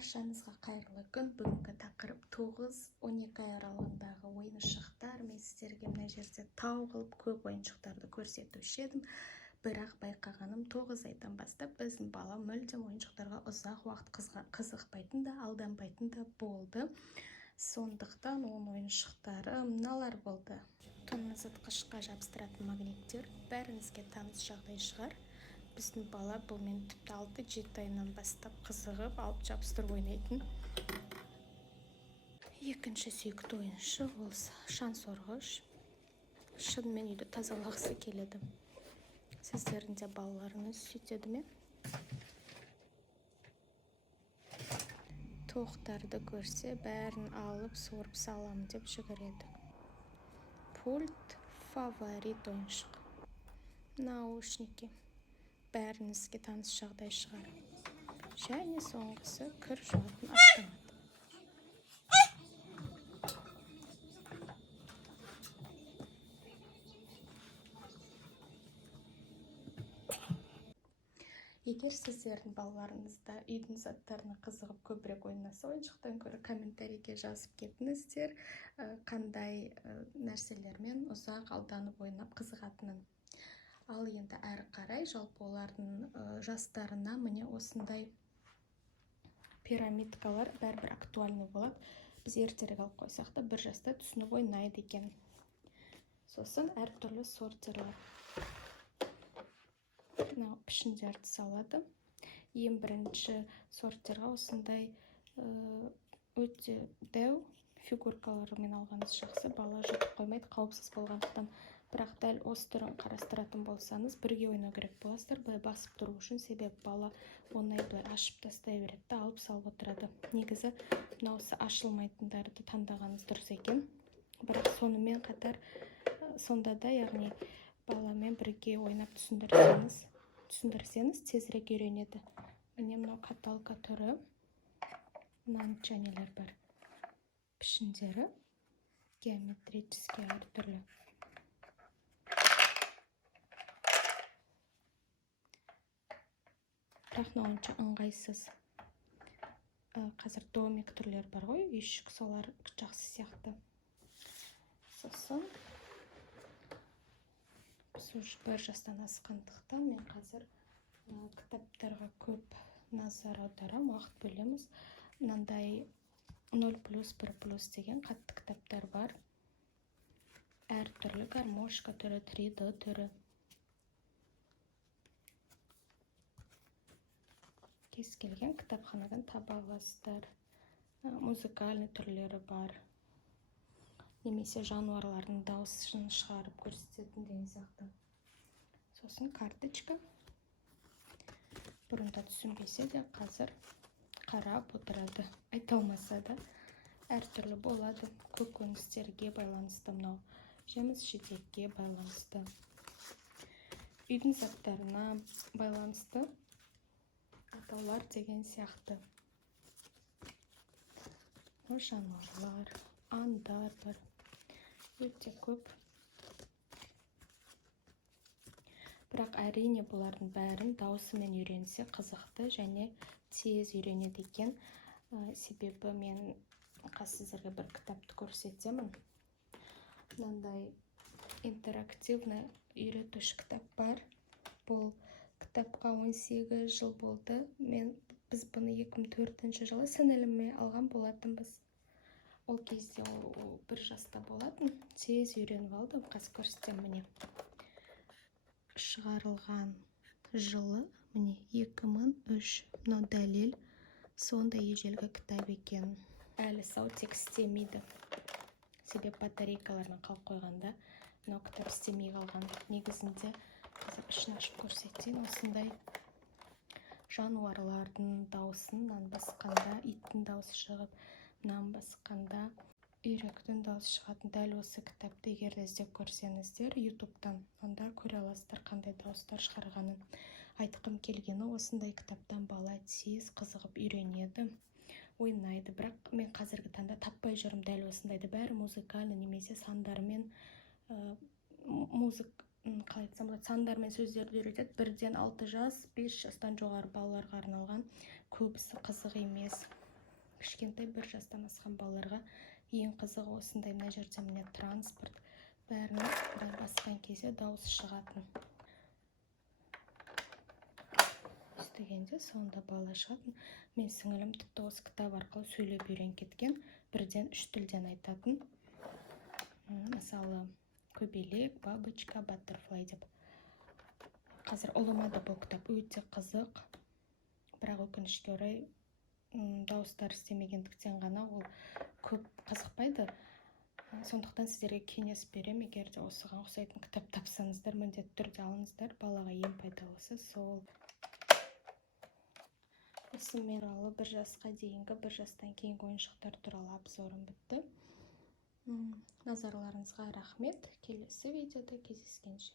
Баршаңызға қайырлы күн. Бүгінгі тақырып 9-12 ай аралығындағы ойыншықтар. Мен сіздерге мына жерде тау қылып көп ойыншықтарды көрсетуші едім. Бірақ байқағаным 9 айдан бастап біздің бала мүлдем ойыншықтарға ұзақ уақыт қызықпайтын да, алданбайтын да болды. Сондықтан оның ойыншықтары мыналар болды. Тоңазытқышқа жабыстыратын магниттер. Бәріңізге таныс жағдай шығар. Біздің бала бұлмен тіпті 6-7 айынан бастап қызығып алып жабыстырып ойнайтын. Екінші сүйікті ойыншы ол шаңсорғыш. Шынымен үйді тазалағысы келеді. Сіздердің де балаларыңыз сөйтеді ме? Тоқтарды көрсе, бәрін алып суырып саламын деп жүгіреді. Пульт фаворит ойыншық. Наушники. Бәріңізге таныс жағдай шығар. Және соңғысы кір жуатын автомат. Егер сіздердің балаларыңызда үйдің заттарына қызығып көбірек ойнаса, ойыншықтан көрі комментарийге жазып кетіңіздер, қандай нәрселермен ұзақ алданып ойнап қызығатынын. Ал енді әрі қарай жалпы олардың жастарына міне осындай пирамидкалар бәрібір актуальны болады. Біз ертерек алып қойсақ та бір жаста түсініп ойнайды екен. Сосын әртүрлі сортерлар. Пішіндерді салады. Ең бірінші сорттерға осындай өте дәу фигуркаларымен алғаныңыз жақсы. Бала жұтып қоймайды, қауіпсіз болғандықтан. Бірақ дәл осы түрін қарастыратын болсаңыз, бірге ойнау керек боласыздар. Былай басып тұру үшін, себебі бала оңай былай ашып тастай береді, алып салып отырады. Негізі мынаусы ашылмайтындарды таңдағаныңыз дұрыс екен. Бірақ сонымен қатар сонда да, яғни баламен бірге ойнап түсіндірсеңіз, тезірек үйренеді. Міне мынау каталка түрі. Мынаның жәнелер бар. Пішіндері геометрический әртүрлі. Бірақ онша ыңғайсыз. Қазір домик түрлер бар ғой, үйшік, солар жақсы сияқты. Сосын біз бір жастан асқандықтан мен қазір кітаптарға көп назар аударам, уақыт бөлеміз. Мынандай 0+1+ деген қатты кітаптар бар. Әртүрлі гармошка түрі, 3D түрі. Кез келген кітапханадан таба аласыздар. Музыкальный түрлері бар. Немесе жануарлардың дауысын шығарып көрсететін деген сияқты. Сосын карточка. Бұрында түсінбесе де қазір қарап отырады. Айталмаса да әртүрлі болады. Көкөністерге байланысты, мынау жеміс-жидекке байланысты. Үйдің заттарына байланысты атаулар деген сияқты. Жануарлар, аңдар бар. Өте көп. Бірақ әрине бұлардың бәрін даусымен үйренсе қызықты және тез үйренеді екен. Себебі мен сіздерге бір кітапты көрсетемін. Мынандай интерактивный үйретуші кітап бар. Бұл кітапқа 18 жыл болды. Біз бұны 2004 жылы сіңіліме алған болатынбыз. Ол кезде ол бір жаста болатын. Тез үйреніп алдым. Қазір көрсетем міне. Шығарылған жылы міне 2003. Мынау дәлел. Сондай ежелгі кітап екен. Әлі сау тек істемейді. Себеп батарейкаларына қалып қойғанда мынау кітап істемей қалған. Негізінде қазір ішін ашып көрсетейін. Осындай жануарлардың дауысын мынаны басқанда иттің дауысы шығып, мынаны басқанда үйректің дауысы шығатын. Дәл осы кітапты егер де іздеп көрсеңіздер ютубтан, онда көре аласыздар қандай дауыстар шығарғанын. Айтқым келгені осындай кітаптан бала тез қызығып үйренеді, ойнайды. Бірақ мен қазіргі таңда таппай жүрмін дәл осындайды. Бәрі музыкальный немесе сандармен сандармен сөздерді үйретеді. 1-ден 6 жас, 5 жастан жоғары балаларға арналған. Көбісі қызық емес. кішкентай 1 жастан асқан балаларға ең қызығы осындай. Мына жерде міне транспорт бәрін былай басқан кезде дауыс шығатын. Естігенде сонда бала шығатын. Мен сіңілім тіпті осы кітап арқылы сөйлеп үйреніп кеткен. Бірден 3 тілден айтатын. Мысалы, көбелек, бабочка, баттерфлай деп. Қазір ұлыма да бұл кітап өте қызық. Бірақ өкінішке орай дауыстар істемегендіктен ғана ол көп қызықпайды. Сондықтан сіздерге кеңес берем, егер де осыған ұқсайтын кітап тапсаңыздар, міндетті түрде алыңыздар. Балаға ең пайдалысы сол. Осы туралы 1 жасқа дейінгі, 1 жастан кейінгі ойыншықтар туралы обзорым бітті. Назарларыңызға рахмет. Келесі видеода кездескенше.